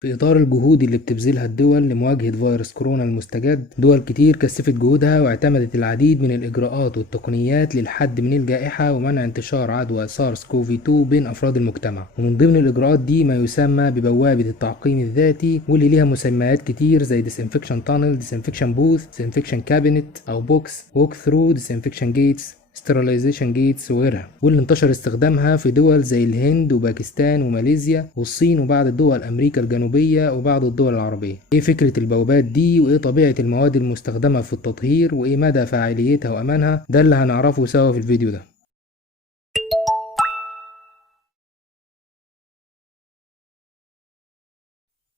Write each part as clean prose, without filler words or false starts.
في إطار الجهود اللي بتبذلها الدول لمواجهة فيروس كورونا المستجد، دول كتير كثفت جهودها واعتمدت العديد من الإجراءات والتقنيات للحد من الجائحة ومنع انتشار عدوى سارس كوفي 2 بين أفراد المجتمع. ومن ضمن الإجراءات دي ما يسمى ببوابة التعقيم الذاتي، واللي ليها مسميات كتير زي Disinfection Tunnel, Disinfection Booth, Disinfection Cabinet أو بوكس، Walk Through, Disinfection Gates، sterilization gates وغيرها، واللي انتشر استخدامها في دول زي الهند وباكستان وماليزيا والصين وبعض الدول أمريكا الجنوبية وبعض الدول العربية. ايه فكرة البوابات دي وايه طبيعة المواد المستخدمة في التطهير وايه مدى فاعليتها وأمانها؟ ده اللي هنعرفه سوا في الفيديو ده.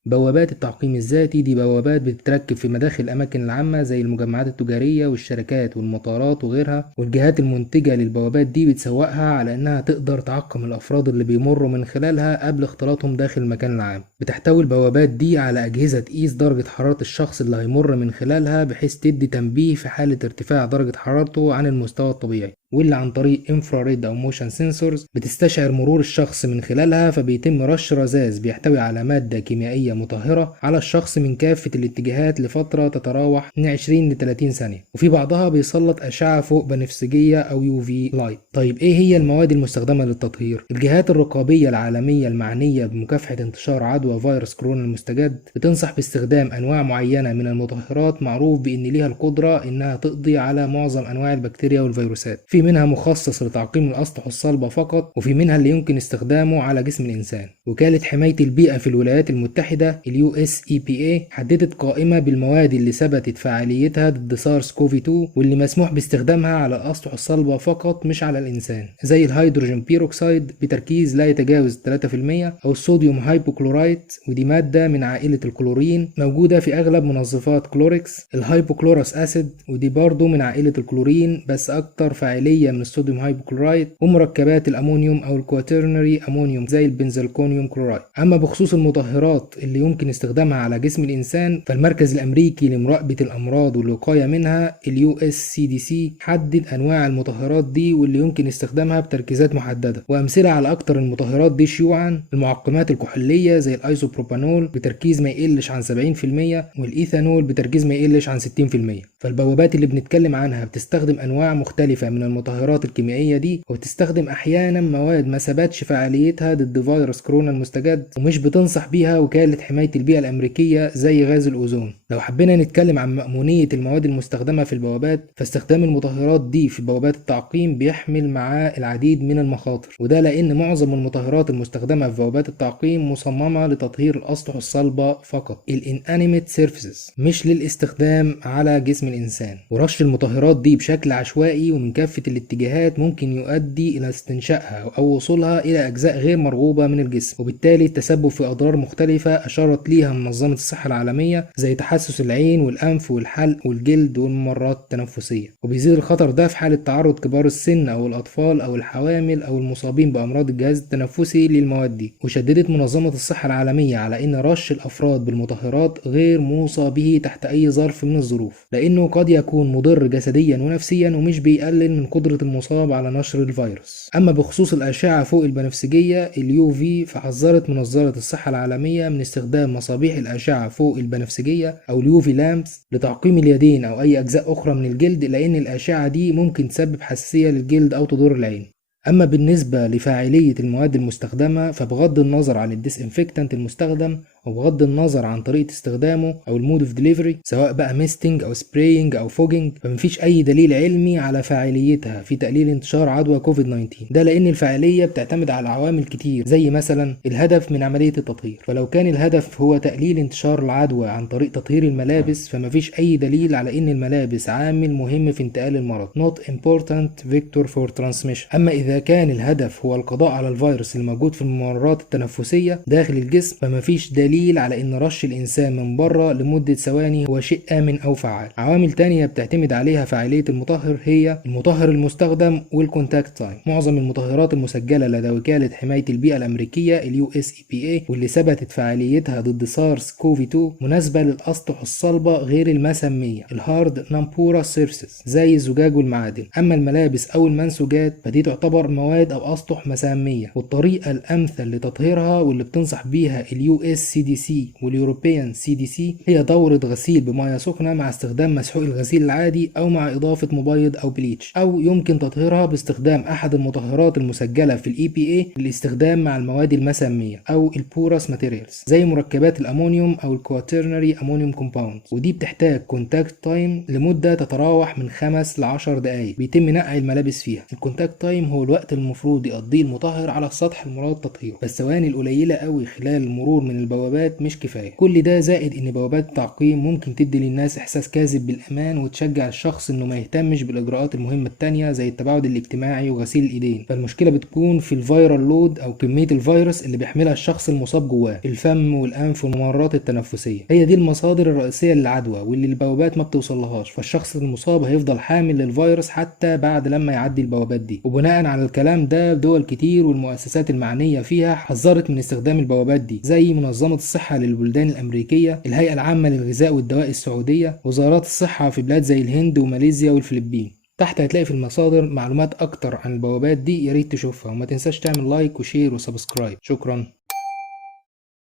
بوابات التعقيم الذاتي دي بوابات بتتركب في مداخل الأماكن العامة زي المجمعات التجارية والشركات والمطارات وغيرها، والجهات المنتجة للبوابات دي بتسوقها على إنها تقدر تعقم الأفراد اللي بيمروا من خلالها قبل اختلاطهم داخل المكان العام. بتحتوي البوابات دي على أجهزة تقيس درجة حرارة الشخص اللي هيمر من خلالها بحيث تدي تنبيه في حالة ارتفاع درجة حرارته عن المستوى الطبيعي، واللي عن طريق انفراريد او موشن سنسورز بتستشعر مرور الشخص من خلالها، فبيتم رش رذاذ بيحتوي على مادة كيميائية مطهرة على الشخص من كافة الاتجاهات لفترة تتراوح من 20 ل 30 ثانية، وفي بعضها بيسلط أشعة فوق بنفسجية او يو في لايت. طيب ايه هي المواد المستخدمة للتطهير؟ الجهات الرقابية العالمية المعنية بمكافحة انتشار عدوى فيروس كورونا المستجد بتنصح باستخدام انواع معينة من المطهرات معروف بان ليها القدرة انها تقضي على معظم انواع البكتيريا والفيروسات. في منها مخصص لتعقيم الأسطح الصلبة فقط، وفي منها اللي يمكن استخدامه على جسم الإنسان. وكالة حماية البيئة في الولايات المتحدة اليو اس اي بي اي حددت قائمة بالمواد اللي ثبتت فعاليتها ضد سارس كوفي 2 واللي مسموح باستخدامها على الأسطح الصلبة فقط مش على الإنسان، زي الهيدروجين بيروكسيد بتركيز لا يتجاوز 3%، أو الصوديوم هايبوكلورايت ودي مادة من عائلة الكلورين موجودة في أغلب منظفات كلوركس، الهايبوكلوراس أسيد ودي برضه من عائلة الكلورين بس أكتر فعالية من الصوديوم هايبوكلورايد، ومركبات الامونيوم او الكواترنري امونيوم زي البنزلكونيوم كلورايد. اما بخصوص المطهرات اللي يمكن استخدامها على جسم الانسان، فالمركز الامريكي لمراقبة الامراض والوقاية منها اليو اس سي دي سي حدد انواع المطهرات دي واللي يمكن استخدامها بتركيزات محددة، وامثلة على اكتر المطهرات دي شيوعا المعقمات الكحولية زي الايزوبروبانول بتركيز ما يقلش عن 70%، والايثانول بتركيز ما يقلش عن 60%. فالبوابات اللي بنتكلم عنها بتستخدم انواع مختلفة من المطهرات الكيميائية دي، وبتستخدم احيانا مواد ما ثبتش فعاليتها ضد فيروس كورونا المستجد ومش بتنصح بيها وكالة حماية البيئة الامريكية زي غاز الاوزون. لو حبينا نتكلم عن مأمونية المواد المستخدمة في البوابات، فاستخدام المطهرات دي في بوابات التعقيم بيحمل معاه العديد من المخاطر، وده لان معظم المطهرات المستخدمة في بوابات التعقيم مصممة لتطهير الاسطح الصلبة فقط، الانانيميت سيرفيسز، مش للاستخدام على جسم الانسان. ورش المطهرات دي بشكل عشوائي ومن كافة الاتجاهات ممكن يؤدي إلى استنشائها أو وصولها إلى أجزاء غير مرغوبة من الجسم، وبالتالي التسبب في أضرار مختلفة أشارت ليها منظمة الصحة العالمية زي تحسس العين والأنف والحلق والجلد والممرات التنفسية. وبيزيد الخطر ده في حالة تعرض كبار السن أو الأطفال أو الحوامل أو المصابين بأمراض الجهاز التنفسي للمواد دي. وشددت منظمة الصحة العالمية على إن رش الأفراد بالمطهرات غير موصى به تحت أي ظرف من الظروف، لأنه قد يكون مضر جسديا ونفسيا ومش بيقلل من قدرة المصاب على نشر الفيروس. أما بخصوص الأشعة فوق البنفسجية اليو في، فحذرت منظمة الصحة العالمية من استخدام مصابيح الأشعة فوق البنفسجية أو اليو في لامبس لتعقيم اليدين أو أي أجزاء أخرى من الجلد، لأن الأشعة دي ممكن تسبب حساسية للجلد أو تضر العين. أما بالنسبة لفاعلية المواد المستخدمة، فبغض النظر عن الديسانفكتنت المستخدم وبغض النظر عن طريقة استخدامه أو المود اوف ديليفري، سواء بقى ميستنج أو سبراينج أو فوجنج، فمفيش أي دليل علمي على فاعليتها في تقليل انتشار عدوى كوفيد 19. ده لأن الفاعلية بتعتمد على عوامل كتير زي مثلا الهدف من عملية التطهير، فلو كان الهدف هو تقليل انتشار العدوى عن طريق تطهير الملابس، فمفيش أي دليل على إن الملابس عامل مهم في انتقال المرض not important vector for transmission. أما إذا كان الهدف هو القضاء على الفيروس الموجود في الممرات التنفسية داخل الجسم، فمفيش دليل على ان رش الانسان من بره لمدة ثواني هو شيء امن او فعال. عوامل تانية بتعتمد عليها فعالية المطهر هي المطهر المستخدم والكونتاكت تايم. معظم المطهرات المسجلة لدى وكالة حماية البيئة الامريكية اليو اس اي بي اي واللي ثبتت فعاليتها ضد سارس كوفي 2 مناسبة للاسطح الصلبة غير المسمية الهارد نامبورا سيرفيسز زي الزجاج والمعادن. اما الملابس او المنسوجات فدي تعتبر تعتبر مواد أو أسطح مسامية، والطريقة الأمثل لتطهيرها واللي بتنصح بيها اليو اس سي دي سي واليوروبيان سي دي سي هي دورة غسيل بمياه سخنة مع استخدام مسحوق الغسيل العادي أو مع إضافة مبيض أو بليتش، أو يمكن تطهيرها باستخدام أحد المطهرات المسجلة في الاي بي اي للاستخدام مع المواد المسامية أو البورس ماتيريالز زي مركبات الأمونيوم أو الكواترنري أمونيوم كومباوند، ودي بتحتاج كونتاكت تايم لمدة تتراوح من 5 ل 10 دقايق بيتم نقع الملابس فيها. الكونتاكت تايم هو الوقت المفروض يقضيه المطهر على السطح المراد تطهيره، فالثواني القليلة قوي خلال المرور من البوابات مش كفاية. كل ده زائد ان بوابات التعقيم ممكن تدي للناس احساس كاذب بالامان وتشجع الشخص انه ما يهتمش بالاجراءات المهمة التانية زي التباعد الاجتماعي وغسيل الايدين. فالمشكلة بتكون في الفيرال لود او كمية الفيروس اللي بيحملها الشخص المصاب جواه، الفم والانف والممرات التنفسية، هي دي المصادر الرئيسية للعدوى واللي البوابات ما بتوصلهاش، فالشخص المصاب هيفضل حامل للفيروس حتى بعد لما يعدي البوابات دي. وبناء على الكلام ده دول كتير والمؤسسات المعنية فيها حذرت من استخدام البوابات دي زي منظمة الصحة للبلدان الأمريكية، الهيئة العامة للغذاء والدواء السعودية، وزارات الصحة في بلاد زي الهند وماليزيا والفلبين. تحت هتلاقي في المصادر معلومات أكتر عن البوابات دي، ياريت تشوفها، وما تنساش تعمل لايك وشير وسبسكرايب. شكرا.